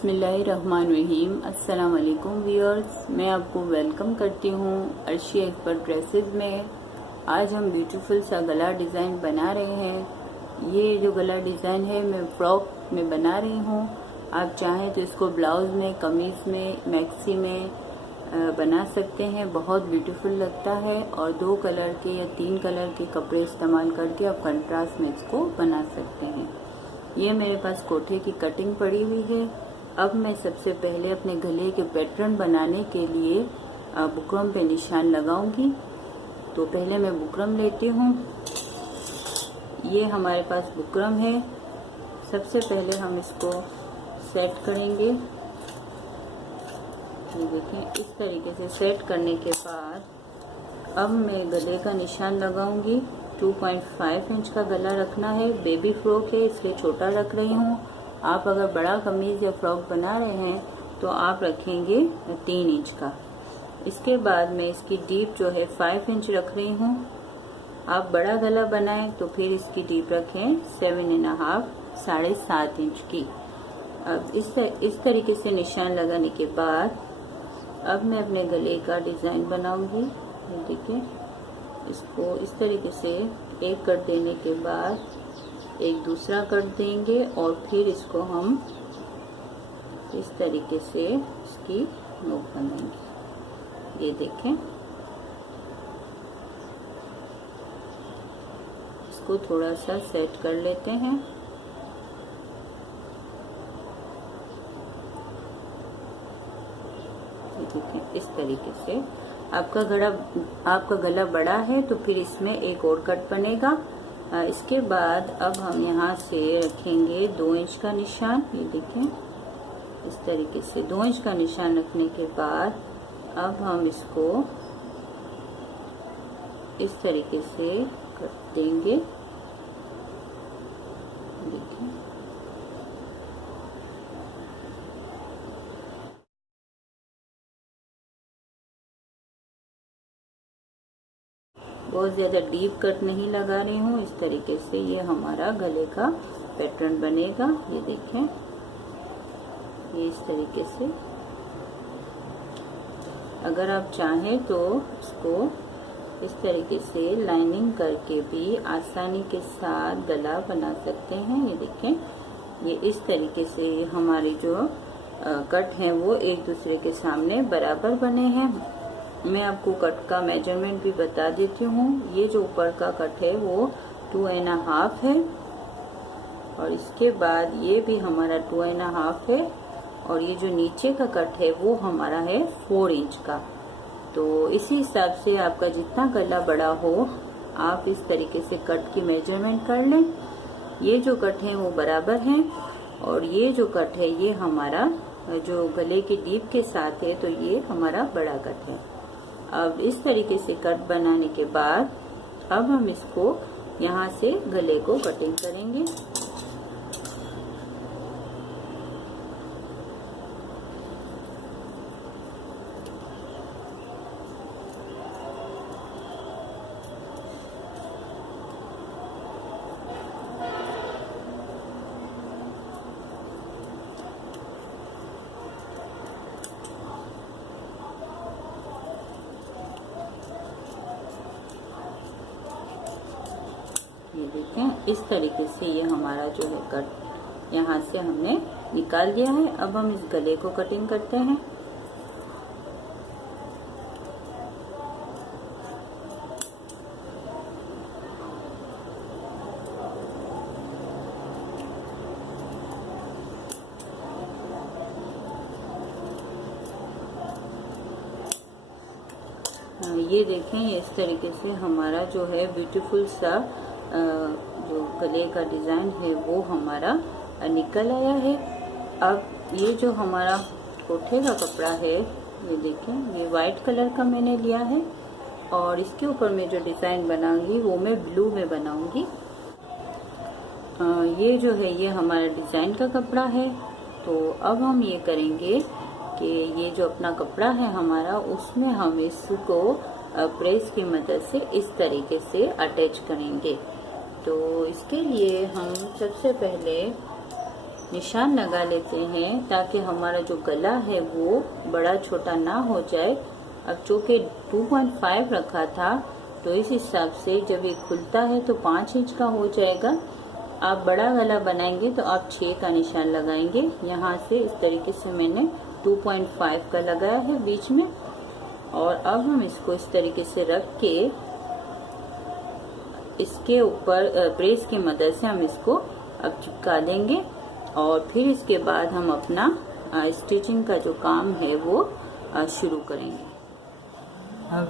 बिस्मिल्लाहिर्रहमानिर्रहीम। अस्सलाम वालेकुम व्यूअर्स, मैं आपको वेलकम करती हूँ अर्शी एक्सपर्ट ड्रेसेस में। आज हम ब्यूटीफुल सा गला डिज़ाइन बना रहे हैं। ये जो गला डिज़ाइन है मैं फ्रॉक में बना रही हूँ। आप चाहें तो इसको ब्लाउज में, कमीज में, मैक्सी में बना सकते हैं। बहुत ब्यूटीफुल लगता है और 2 कलर के या 3 कलर के कपड़े इस्तेमाल करके आप कंट्रास्ट में इसको बना सकते हैं। ये मेरे पास कोठे की कटिंग पड़ी हुई है। अब मैं सबसे पहले अपने गले के पैटर्न बनाने के लिए बुकरम पे निशान लगाऊंगी। तो पहले मैं बुकरम लेती हूँ। ये हमारे पास बुकरम है। सबसे पहले हम इसको सेट करेंगे। ये देखें, इस तरीके से सेट करने के बाद अब मैं गले का निशान लगाऊंगी। 2.5 इंच का गला रखना है। बेबी फ्रॉक है इसलिए छोटा रख रही हूँ। आप अगर बड़ा कमीज या फ्रॉक बना रहे हैं तो आप रखेंगे 3 इंच का। इसके बाद मैं इसकी डीप जो है 5 इंच रख रही हूँ। आप बड़ा गला बनाएं तो फिर इसकी डीप रखें 7.5, 7.5 इंच की। अब इस तरीके से निशान लगाने के बाद अब मैं अपने गले का डिज़ाइन बनाऊंगी। ये देखिए, इसको इस तरीके से एक कट देने के बाद एक दूसरा कट देंगे और फिर इसको हम इस तरीके से इसकी नोक बनाएंगे। ये देखें, इसको थोड़ा सा सेट कर लेते हैं। देखें, इस तरीके से आपका गला बड़ा है तो फिर इसमें एक और कट बनेगा। इसके बाद अब हम यहाँ से रखेंगे 2 इंच का निशान। ये देखें, इस तरीके से 2 इंच का निशान रखने के बाद अब हम इसको इस तरीके से कट देंगे। देखें, बहुत ज़्यादा डीप कट नहीं लगा रही हूँ। इस तरीके से ये हमारा गले का पैटर्न बनेगा। ये देखें, ये इस तरीके से। अगर आप चाहें तो इसको इस तरीके से लाइनिंग करके भी आसानी के साथ गला बना सकते हैं। ये देखें, ये इस तरीके से हमारी जो कट हैं वो एक दूसरे के सामने बराबर बने हैं। मैं आपको कट का मेजरमेंट भी बता देती हूँ। ये जो ऊपर का कट है वो 2.5 है और इसके बाद ये भी हमारा 2.5 है और ये जो नीचे का कट है वो हमारा है 4 इंच का। तो इसी हिसाब से आपका जितना गला बड़ा हो आप इस तरीके से कट की मेजरमेंट कर लें। ये जो कट है वो बराबर हैं और ये जो कट है ये हमारा जो गले की डीप के साथ है तो ये हमारा बड़ा कट है। अब इस तरीके से कट बनाने के बाद अब हम इसको यहाँ से गले को कटिंग करेंगे। ये देखें, इस तरीके से ये हमारा जो है कट यहाँ से हमने निकाल दिया है। अब हम इस गले को कटिंग करते हैं। ये देखें, इस तरीके से हमारा जो है ब्यूटीफुल सा जो गले का डिज़ाइन है वो हमारा निकल आया है। अब ये जो हमारा कोठे का कपड़ा है, ये देखें, ये वाइट कलर का मैंने लिया है और इसके ऊपर मैं जो डिज़ाइन बनाऊंगी वो मैं ब्लू में बनाऊंगी। ये जो है ये हमारा डिज़ाइन का कपड़ा है। तो अब हम ये करेंगे कि ये जो अपना कपड़ा है हमारा उसमें हम इसको प्रेस की मदद से इस तरीके से अटैच करेंगे। तो इसके लिए हम सबसे पहले निशान लगा लेते हैं ताकि हमारा जो गला है वो बड़ा छोटा ना हो जाए। अब जो कि 2.5 रखा था, तो इस हिसाब से जब ये खुलता है तो 5 इंच का हो जाएगा। आप बड़ा गला बनाएंगे तो आप 6 का निशान लगाएंगे। यहाँ से इस तरीके से मैंने 2.5 का लगाया है बीच में। और अब हम इसको इस तरीके से रख के इसके ऊपर प्रेस की मदद से हम इसको अब चिपका लेंगे। और फिर इसके बाद हम अपना स्टिचिंग का जो काम है वो शुरू करेंगे।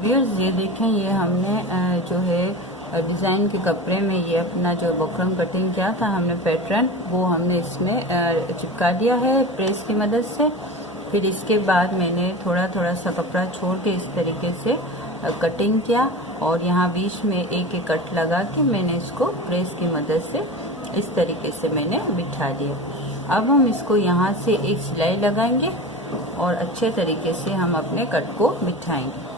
व्यूअर्स, ये देखें, ये हमने जो है डिज़ाइन के कपड़े में ये अपना जो बकरम कटिंग किया था हमने पैटर्न, वो हमने इसमें चिपका दिया है प्रेस की मदद से। फिर इसके बाद मैंने थोड़ा थोड़ा सा कपड़ा छोड़ के इस तरीके से कटिंग किया और यहाँ बीच में एक एक कट लगा के मैंने इसको प्रेस की मदद से इस तरीके से मैंने बिठा दिया। अब हम इसको यहाँ से एक सिलाई लगाएंगे और अच्छे तरीके से हम अपने कट को बिठाएंगे।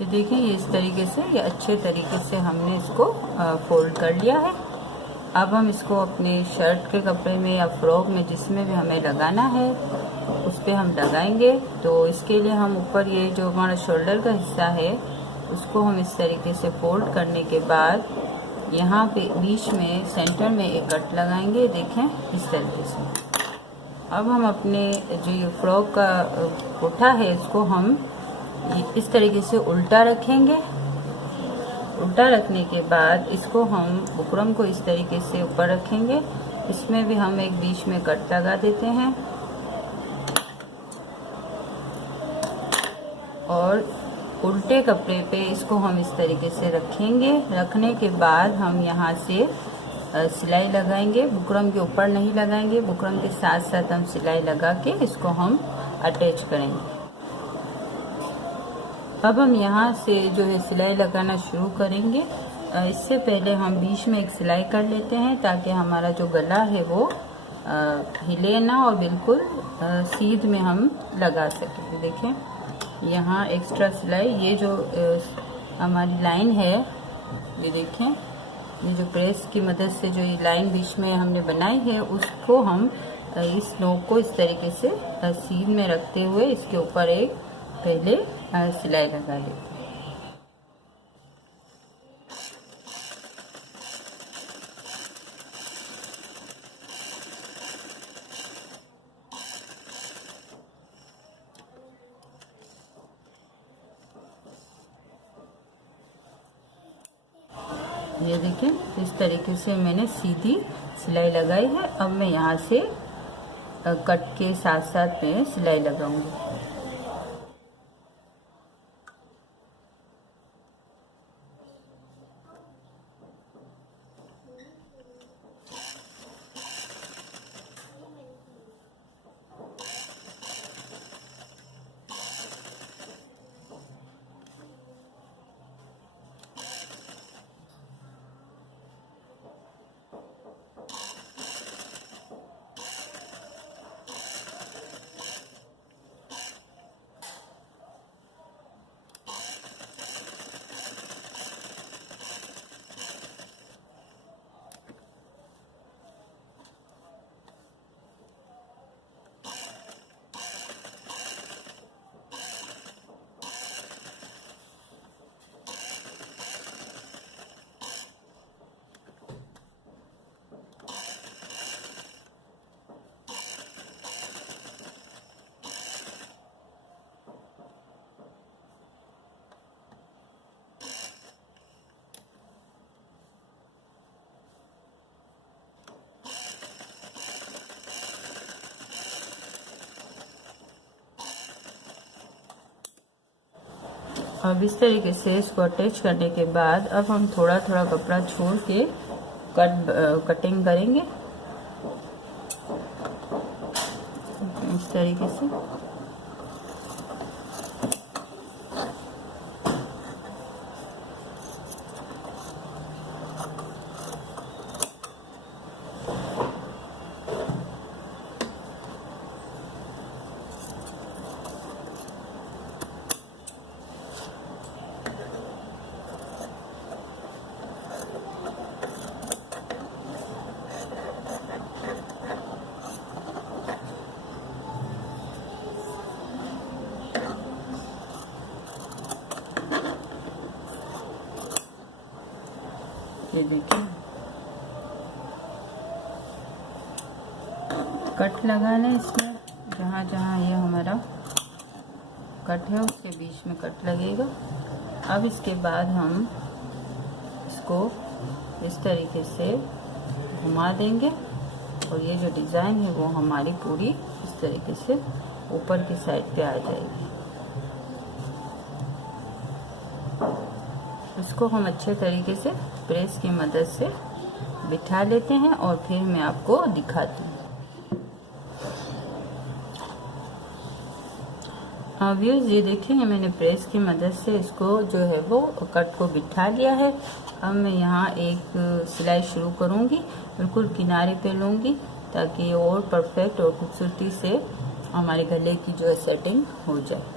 ये देखिए, ये इस तरीके से, ये अच्छे तरीके से हमने इसको फोल्ड कर लिया है। अब हम इसको अपने शर्ट के कपड़े में या फ्रॉक में जिसमें भी हमें लगाना है उस पर हम लगाएंगे। तो इसके लिए हम ऊपर ये जो हमारा शोल्डर का हिस्सा है उसको हम इस तरीके से फोल्ड करने के बाद यहाँ पे बीच में सेंटर में एक कट लगाएंगे। देखें, इस तरीके से। अब हम अपने जो ये फ्रॉक का कोठा है इसको हम इस तरीके से उल्टा रखेंगे। उल्टा रखने के बाद इसको हम बुकरम को इस तरीके से ऊपर रखेंगे। इसमें भी हम एक बीच में कट लगा देते हैं और उल्टे कपड़े पे इसको हम इस तरीके से रखेंगे। रखने के बाद हम यहाँ से सिलाई लगाएंगे। बुकरम के ऊपर नहीं लगाएंगे, बुकरम के साथ साथ हम सिलाई लगा के इसको हम अटैच करेंगे। अब हम यहाँ से जो है सिलाई लगाना शुरू करेंगे। इससे पहले हम बीच में एक सिलाई कर लेते हैं ताकि हमारा जो गला है वो हिले ना और बिल्कुल सीध में हम लगा सकें। देखें, यहाँ एक्स्ट्रा सिलाई, ये जो हमारी लाइन है, ये देखें, ये जो प्रेस की मदद से जो ये लाइन बीच में हमने बनाई है उसको हम इस नोक को इस तरीके से सीध में रखते हुए इसके ऊपर एक पहले सिलाई लगा लेते हैं। ये देखें, इस तरीके से मैंने सीधी सिलाई लगाई है। अब मैं यहाँ से कट के साथ साथ में सिलाई लगाऊंगी। अब इस तरीके से इसको अटैच करने के बाद अब हम थोड़ा थोड़ा कपड़ा छोड़ के कटिंग करेंगे इस तरीके से। ये देखिए कट लगा लें इसमें, जहाँ जहाँ ये हमारा कट है उसके बीच में कट लगेगा। अब इसके बाद हम इसको इस तरीके से घुमा देंगे और ये जो डिज़ाइन है वो हमारी पूरी इस तरीके से ऊपर की साइड पे आ जाएगी। इसको हम अच्छे तरीके से प्रेस की मदद से बिठा लेते हैं और फिर मैं आपको दिखाती हूँ। व्यूअर्स ये देखिए मैंने प्रेस की मदद से इसको जो है वो कट को बिठा लिया है। अब मैं यहाँ एक सिलाई शुरू करूँगी, बिल्कुल किनारे पे लूँगी ताकि और परफेक्ट और खूबसूरती से हमारे गले की जो है सेटिंग हो जाए।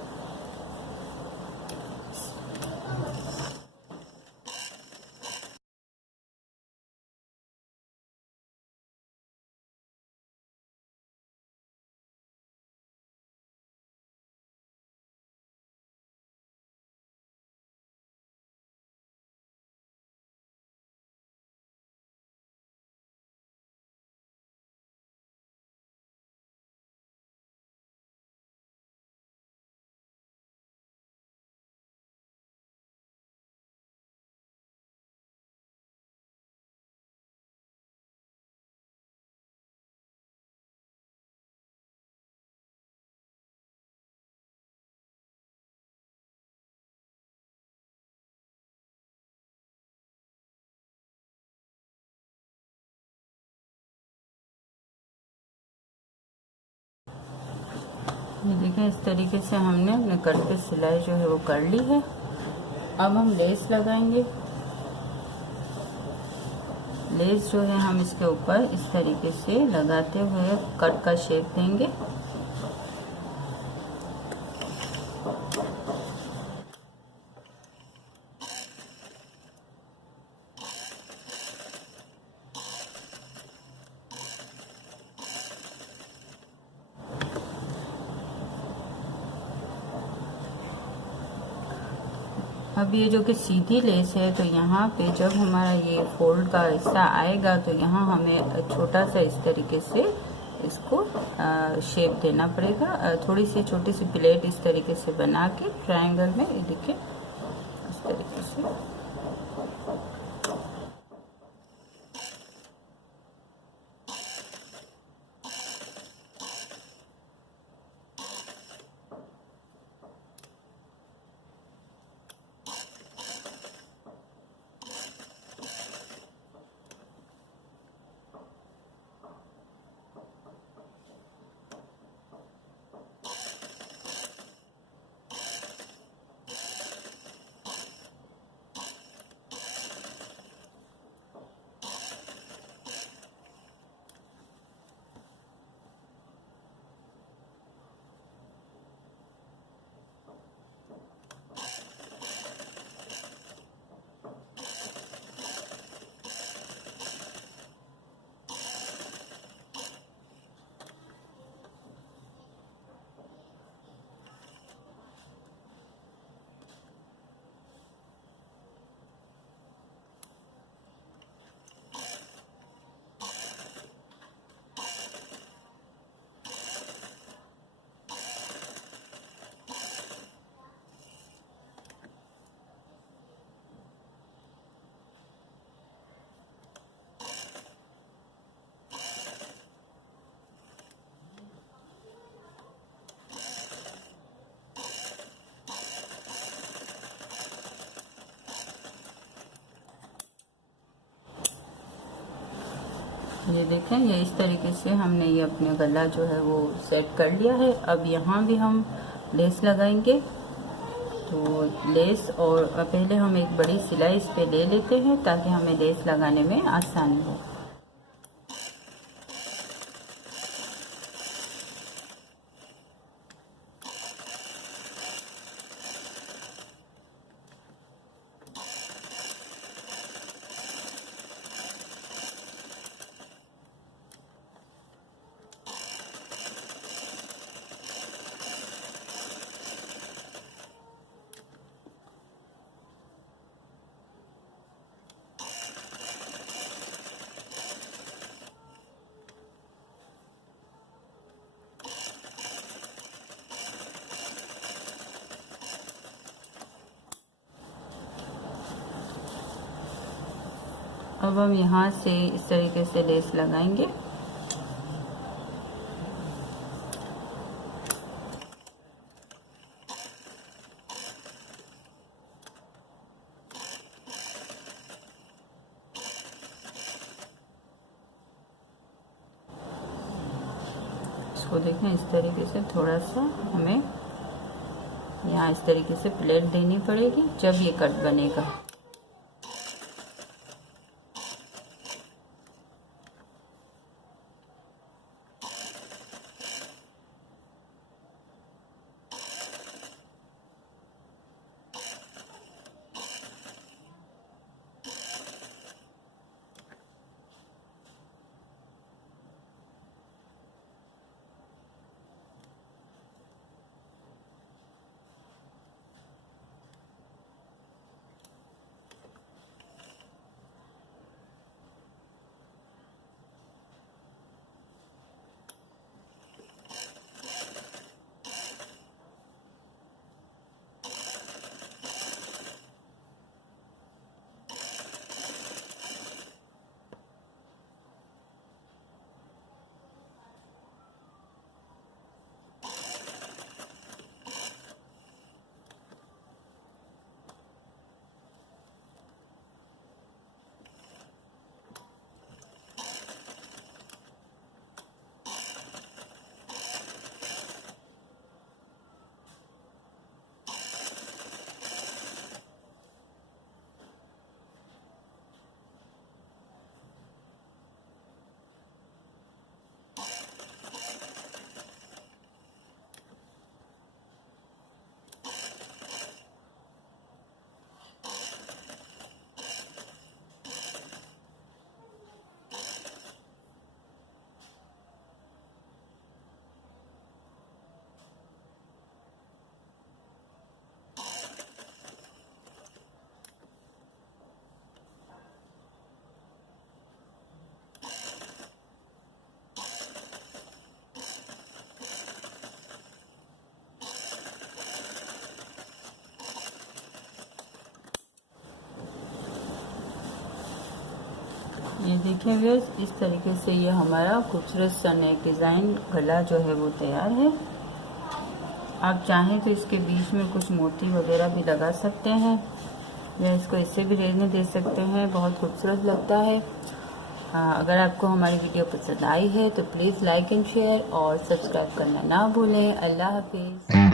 ये देखें इस तरीके से हमने अपने कट पे सिलाई जो है वो कर ली है। अब हम लेस लगाएंगे। लेस जो है हम इसके ऊपर इस तरीके से लगाते हुए कट का शेप देंगे। अब ये जो कि सीधी लेस है तो यहाँ पे जब हमारा ये फोल्ड का हिस्सा आएगा तो यहाँ हमें छोटा सा इस तरीके से इसको शेप देना पड़ेगा। थोड़ी सी छोटी सी प्लेट इस तरीके से बना के ट्रायंगल में, ये देखिए इस तरीके से। ये देखें, ये इस तरीके से हमने ये अपने गला जो है वो सेट कर लिया है। अब यहाँ भी हम लेस लगाएंगे। तो लेस, और पहले हम एक बड़ी सिलाई इस पे ले लेते हैं ताकि हमें लेस लगाने में आसानी हो। अब हम यहाँ से इस तरीके से लेस लगाएंगे। इसको देखें, इस तरीके से थोड़ा सा हमें यहाँ इस तरीके से प्लेट देनी पड़ेगी जब ये कट बनेगा। ये देखिए व्यूअर्स, इस तरीके से ये हमारा खूबसूरत सा नेक डिज़ाइन गला जो है वो तैयार है। आप चाहें तो इसके बीच में कुछ मोती वगैरह भी लगा सकते हैं या इसको इससे भी रेज़ में दे सकते हैं, बहुत खूबसूरत लगता है। अगर आपको हमारी वीडियो पसंद आई है तो प्लीज़ लाइक एंड शेयर और सब्सक्राइब करना ना भूलें। अल्लाह हाफिज़।